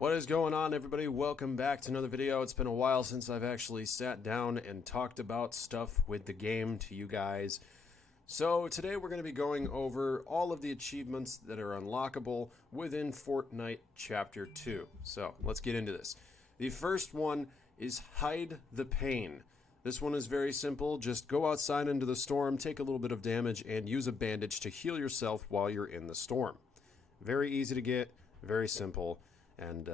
What is going on, everybody? Welcome back to another video. It's been a while since I've actually sat down and talked about stuff with the game to you guys. So today we're going to be going over all of the achievements that are unlockable within Fortnite Chapter 2. So let's get into this. The first one is Hide the Pain. This one is very simple. Just go outside into the storm, take a little bit of damage, and use a bandage to heal yourself while you're in the storm. Very easy to get, very simple, and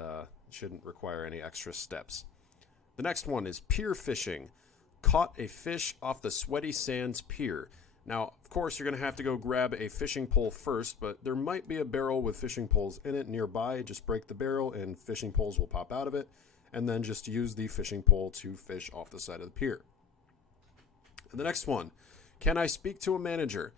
shouldn't require any extra steps. The next one is Pier Fishing. Caught a fish off the Sweaty Sands Pier. Now, of course, you're going to have to go grab a fishing pole first, but there might be a barrel with fishing poles in it nearby. Just break the barrel and fishing poles will pop out of it, and then just use the fishing pole to fish off the side of the pier. And the next one, Can I Speak to a Manager?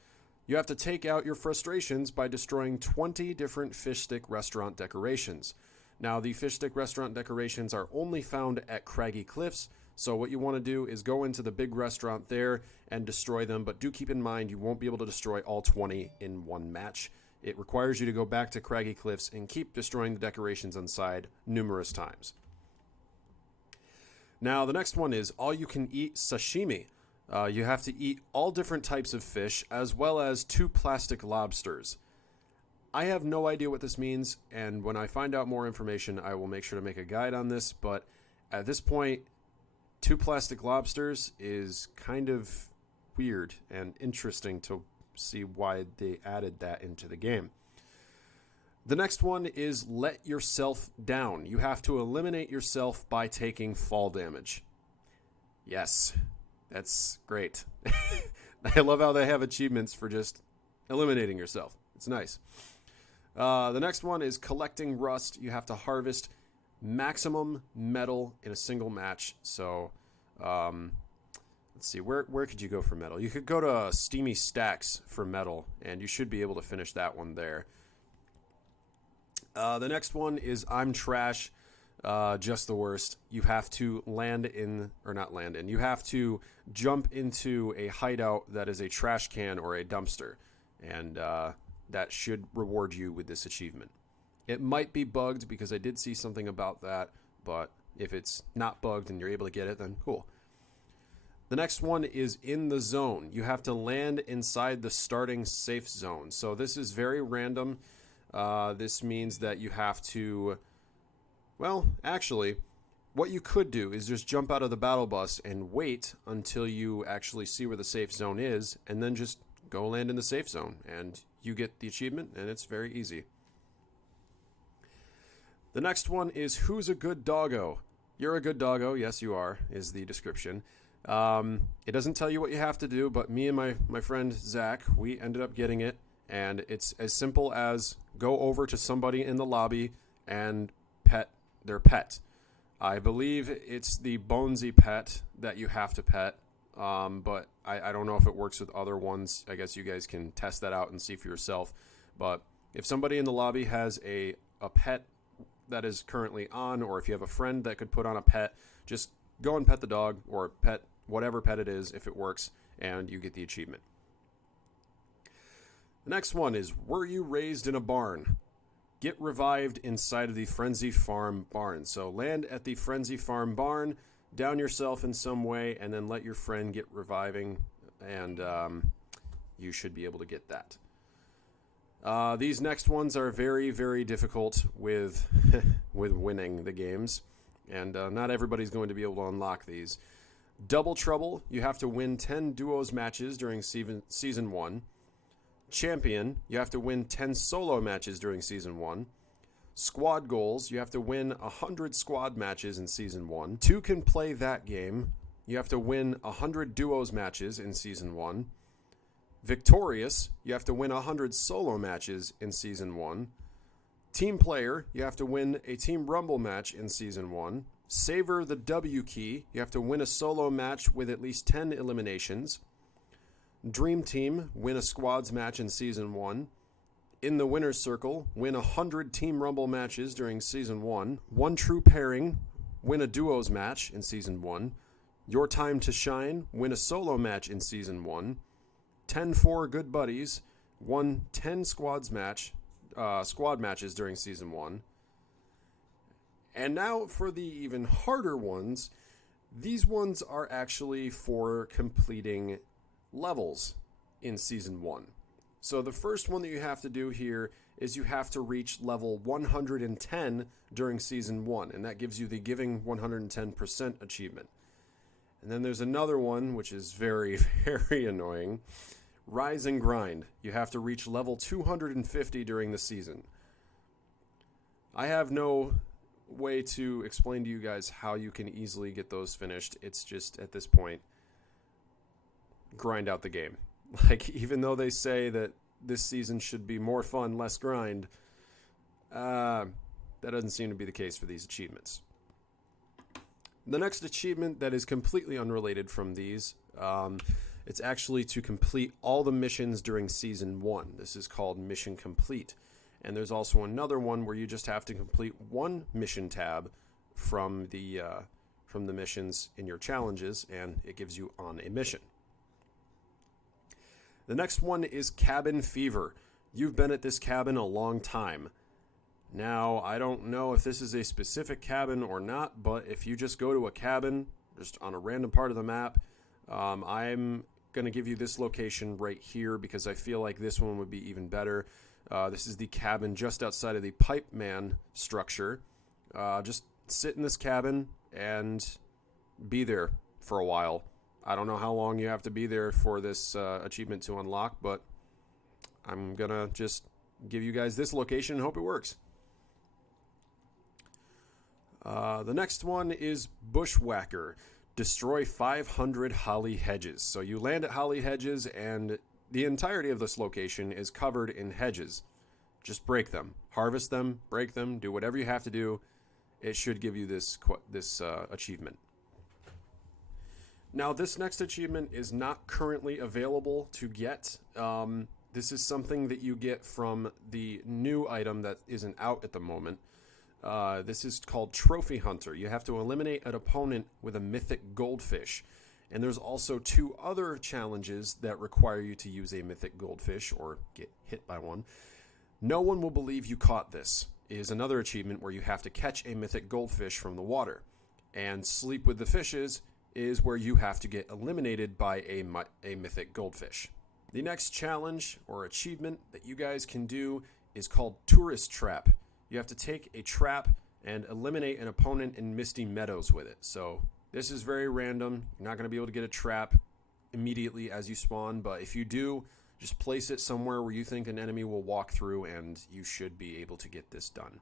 You have to take out your frustrations by destroying 20 different fish stick restaurant decorations. Now, the fish stick restaurant decorations are only found at Craggy Cliffs, so what you want to do is go into the big restaurant there and destroy them, but do keep in mind you won't be able to destroy all 20 in one match. It requires you to go back to Craggy Cliffs and keep destroying the decorations inside numerous times. Now, the next one is All You Can Eat Sashimi. You have to eat all different types of fish, as well as 2 plastic lobsters. I have no idea what this means, and when I find out more information, I will make sure to make a guide on this, but at this point, 2 plastic lobsters is kind of weird and interesting to see why they added that into the game. The next one is Let Yourself Down. You have to eliminate yourself by taking fall damage. Yes, that's great. I love how they have achievements for just eliminating yourself. It's nice. The next one is Collecting Rust. You have to harvest maximum metal in a single match. So, let's see, where could you go for metal? You could go to Steamy Stacks for metal, and you should be able to finish that one there. The next one is I'm Trash, just the worst. You have to you have to jump into a hideout that is a trash can or a dumpster, and that should reward you with this achievement. It might be bugged because I did see something about that, but if it's not bugged and you're able to get it, then cool. The next one is In the Zone. You have to land inside the starting safe zone. So this is very random. This means that you have to, well, actually, what you could do is just jump out of the battle bus and wait until you actually see where the safe zone is, and then just go land in the safe zone, and you get the achievement, and it's very easy. The next one is Who's a Good Doggo? You're a good doggo. Yes, you are, is the description. It doesn't tell you what you have to do, but me and my friend Zach, we ended up getting it, and it's as simple as go over to somebody in the lobby and pet their pet. I believe it's the Bonesy pet that you have to pet. But I don't know if it works with other ones. I guess you guys can test that out and see for yourself. But if somebody in the lobby has a pet that is currently on, or if you have a friend that could put on a pet, just go and pet the dog or pet whatever pet it is if it works, and you get the achievement. The next one is Were You Raised in a Barn? Get revived inside of the Frenzy Farm barn. So land at the Frenzy Farm barn, down yourself in some way, and then let your friend get reviving, and you should be able to get that. These next ones are very, very difficult with winning the games, and not everybody's going to be able to unlock these. Double Trouble, you have to win 10 duos matches during Season 1. Champion, you have to win 10 solo matches during Season 1. Squad Goals, you have to win 100 squad matches in Season 1. 2 Can Play That Game, you have to win 100 duos matches in Season 1. Victorious, you have to win 100 solo matches in Season 1. Team Player, you have to win a Team Rumble match in Season 1. Savor the W Key, you have to win a solo match with at least 10 eliminations. Dream Team, win a squads match in Season 1. In the Winner's Circle, win 100 Team Rumble matches during Season 1. One True Pairing, win a duos match in Season 1. Your Time to Shine, win a solo match in Season 1. 10-4 Good Buddies, won 10 squad matches during Season 1. And now for the even harder ones. These ones are actually for completing levels in Season 1. So the first one that you have to do here is you have to reach level 110 during Season 1, and that gives you the Giving 110% achievement. And then there's another one, which is very, very annoying. Rise and Grind. You have to reach level 250 during the season. I have no way to explain to you guys how you can easily get those finished. It's just, at this point, grind out the game. Like, even though they say that this season should be more fun, less grind, that doesn't seem to be the case for these achievements. The next achievement that is completely unrelated from these, it's actually to complete all the missions during Season 1. This is called Mission Complete. And there's also another one where you just have to complete one mission tab from the missions in your challenges, and it gives you on a mission. The next one is Cabin Fever. You've been at this cabin a long time. Now, I don't know if this is a specific cabin or not, but if you just go to a cabin, just on a random part of the map, I'm going to give you this location right here because I feel like this one would be even better. This is the cabin just outside of the Pipe Man structure. Just sit in this cabin and be there for a while. I don't know how long you have to be there for this achievement to unlock, but I'm going to just give you guys this location and hope it works. The next one is Bushwhacker. Destroy 500 holly hedges. So you land at holly hedges, and the entirety of this location is covered in hedges. Just break them. Harvest them, break them, do whatever you have to do. It should give you this achievement. Now, this next achievement is not currently available to get. This is something that you get from the new item that isn't out at the moment. This is called Trophy Hunter. You have to eliminate an opponent with a mythic goldfish. And there's also 2 other challenges that require you to use a mythic goldfish or get hit by one. No one will believe you caught this is another achievement where you have to catch a mythic goldfish from the water. And Sleep with the Fishes is where you have to get eliminated by a mythic goldfish. The next challenge or achievement that you guys can do is called Tourist Trap. You have to take a trap and eliminate an opponent in Misty Meadows with it. So this is very random. You're not going to be able to get a trap immediately as you spawn, but if you do, just place it somewhere where you think an enemy will walk through, and you should be able to get this done.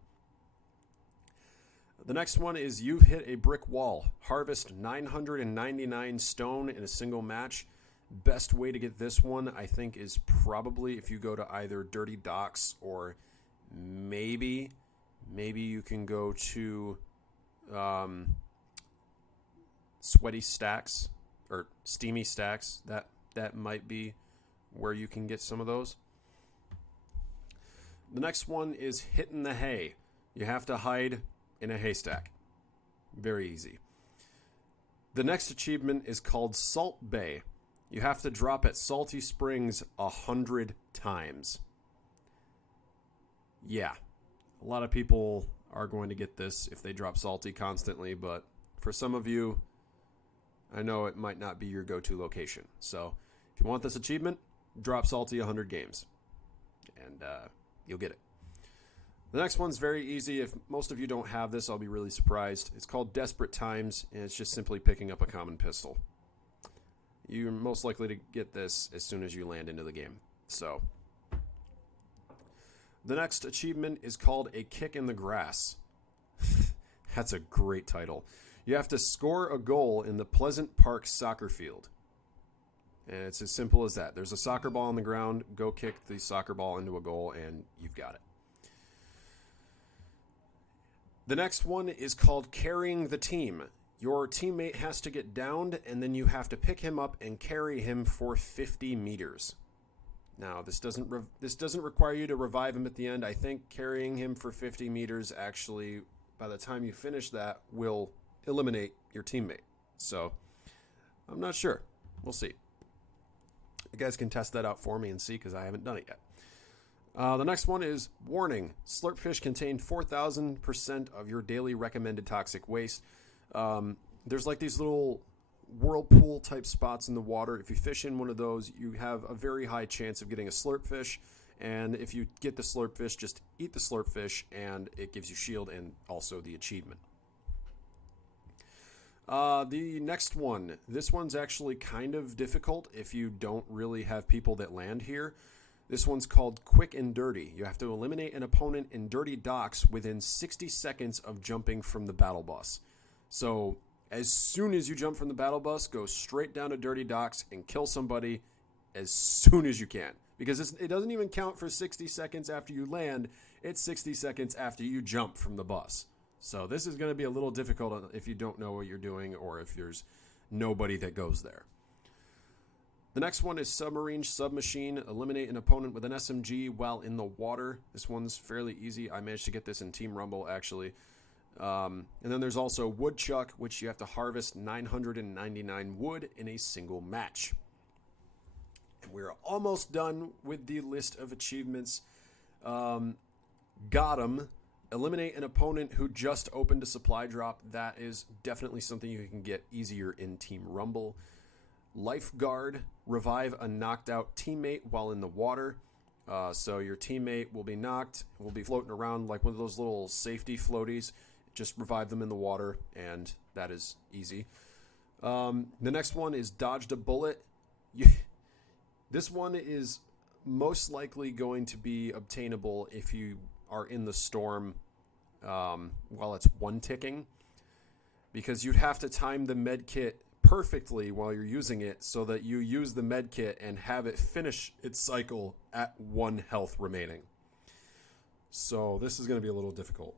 The next one is You've Hit a Brick Wall. Harvest 999 stone in a single match. Best way to get this one, I think, is probably if you go to either Dirty Docks or maybe you can go to Sweaty Stacks or Steamy Stacks. That might be where you can get some of those. The next one is Hitting the Hay. You have to hide in a haystack. Very easy. The next achievement is called Salt Bay. You have to drop at Salty Springs 100 times. Yeah, a lot of people are going to get this if they drop Salty constantly, but for some of you, I know it might not be your go-to location. So if you want this achievement, drop Salty 100 games, and you'll get it. The next one's very easy. If most of you don't have this, I'll be really surprised. It's called Desperate Times, and it's just simply picking up a common pistol. You're most likely to get this as soon as you land into the game. So, the next achievement is called A Kick in the Grass. That's a great title. You have to score a goal in the Pleasant Park soccer field. And it's as simple as that. There's a soccer ball on the ground. Go kick the soccer ball into a goal, and you've got it. The next one is called Carrying the Team. Your teammate has to get downed, and then you have to pick him up and carry him for 50 meters. Now, this doesn't require you to revive him at the end. I think carrying him for 50 meters actually, by the time you finish that, will eliminate your teammate. So, I'm not sure. We'll see. You guys can test that out for me and see, because I haven't done it yet. The next one is warning. Slurp fish contain 4,000% of your daily recommended toxic waste. There's like these little whirlpool type spots in the water. If you fish in one of those, you have a very high chance of getting a slurp fish. And if you get the slurp fish, just eat the slurp fish and it gives you shield and also the achievement. The next one, this one's actually kind of difficult if you don't really have people that land here. This one's called Quick and Dirty. You have to eliminate an opponent in dirty docks within 60 seconds of jumping from the battle bus. So as soon as you jump from the battle bus, go straight down to dirty docks and kill somebody as soon as you can. Because it doesn't even count for 60 seconds after you land. It's 60 seconds after you jump from the bus. So this is going to be a little difficult if you don't know what you're doing or if there's nobody that goes there. The next one is Submarine Submachine. Eliminate an opponent with an SMG while in the water. This one's fairly easy. I managed to get this in Team Rumble, actually. And then there's also Woodchuck, which you have to harvest 999 wood in a single match. And we're almost done with the list of achievements. Got 'em. Eliminate an opponent who just opened a supply drop. That is definitely something you can get easier in Team Rumble. Lifeguard. Revive a knocked out teammate while in the water. So your teammate will be knocked, will be floating around like one of those little safety floaties. Just revive them in the water, and that is easy. The next one is Dodged a Bullet. This one is most likely going to be obtainable if you are in the storm while it's one ticking, because you'd have to time the med kit perfectly while you're using it so that you use the med kit and have it finish its cycle at 1 health remaining. So this is going to be a little difficult.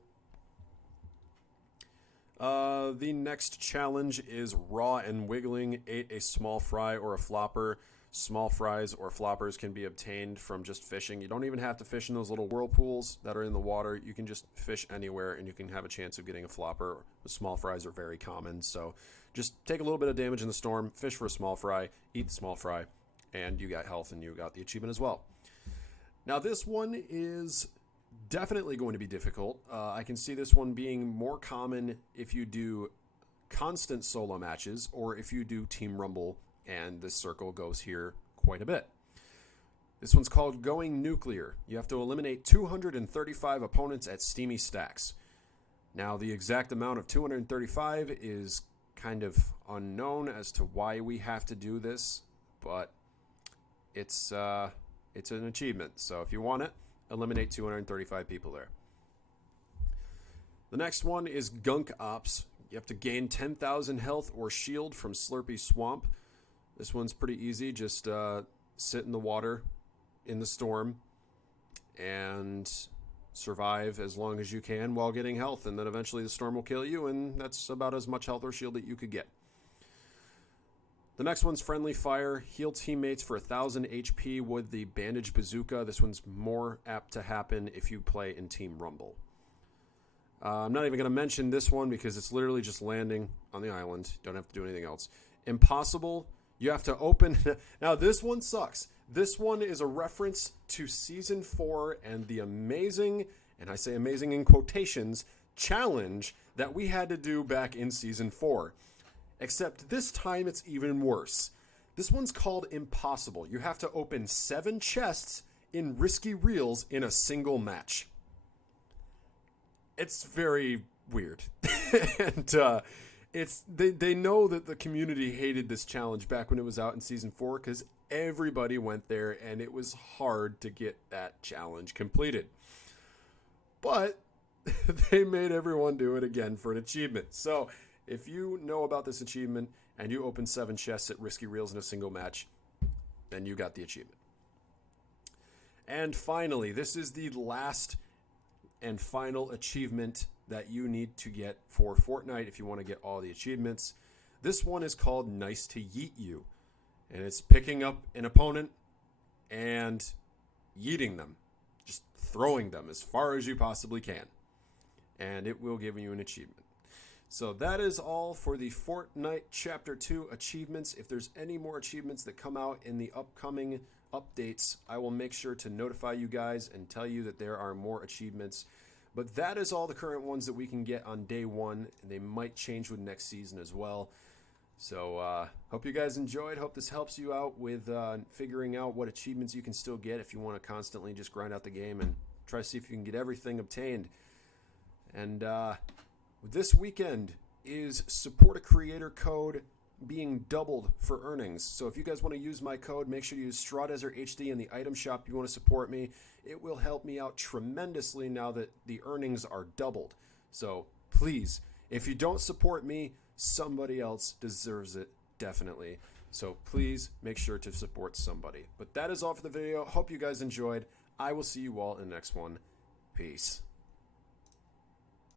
The next challenge is Raw and Wiggling. Ate a small fry or a flopper. Small fries or floppers can be obtained from just fishing. You don't even have to fish in those little whirlpools that are in the water. You can just fish anywhere and you can have a chance of getting a flopper. The small fries are very common, so just take a little bit of damage in the storm, fish for a small fry, eat the small fry, and you got health and you got the achievement as well. Now this one is definitely going to be difficult. I can see this one being more common if you do constant solo matches or if you do Team Rumble, and this circle goes here quite a bit. This one's called Going Nuclear. You have to eliminate 235 opponents at steamy stacks. Now the exact amount of 235 is kind of unknown as to why we have to do this, but it's an achievement. So if you want it, eliminate 235 people there. The next one is Gunk Ops. You have to gain 10,000 health or shield from Slurpy Swamp. This one's pretty easy. Just sit in the water in the storm and survive as long as you can while getting health, and then eventually the storm will kill you, and that's about as much health or shield that you could get. The next one's Friendly Fire. Heal teammates for 1,000 HP with the Bandage Bazooka. This one's more apt to happen if you play in Team Rumble. I'm not even going to mention this one because it's literally just landing on the island. Don't have to do anything else. Impossible. You have to open... Now, this one sucks. This one is a reference to Season 4 and the amazing, and I say amazing in quotations, challenge that we had to do back in Season 4. Except this time it's even worse. This one's called Impossible. You have to open 7 chests in risky reels in a single match. It's very weird. And they know that the community hated this challenge back when it was out in Season 4 because everybody went there and it was hard to get that challenge completed. But they made everyone do it again for an achievement. So if you know about this achievement and you open 7 chests at risky reels in a single match, then you got the achievement. And finally, this is the last and final achievement that you need to get for Fortnite if you want to get all the achievements. This one is called Nice to Yeet You. And it's picking up an opponent and yeeting them. Just throwing them as far as you possibly can. And it will give you an achievement. So that is all for the Fortnite Chapter 2 achievements. If there's any more achievements that come out in the upcoming updates, I will make sure to notify you guys and tell you that there are more achievements. But that is all the current ones that we can get on day one, and they might change with next season as well. So hope you guys enjoyed. Hope this helps you out with figuring out what achievements you can still get if you want to constantly just grind out the game and try to see if you can get everything obtained. And this weekend is support a creator code being doubled for earnings. So if you guys want to use my code, make sure you use StrawDesertHD in the item shop if you want to support me. It will help me out tremendously now that the earnings are doubled. So please, if you don't support me, somebody else deserves it, definitely. So please make sure to support somebody. But that is all for the video. Hope you guys enjoyed. I will see you all in the next one. Peace.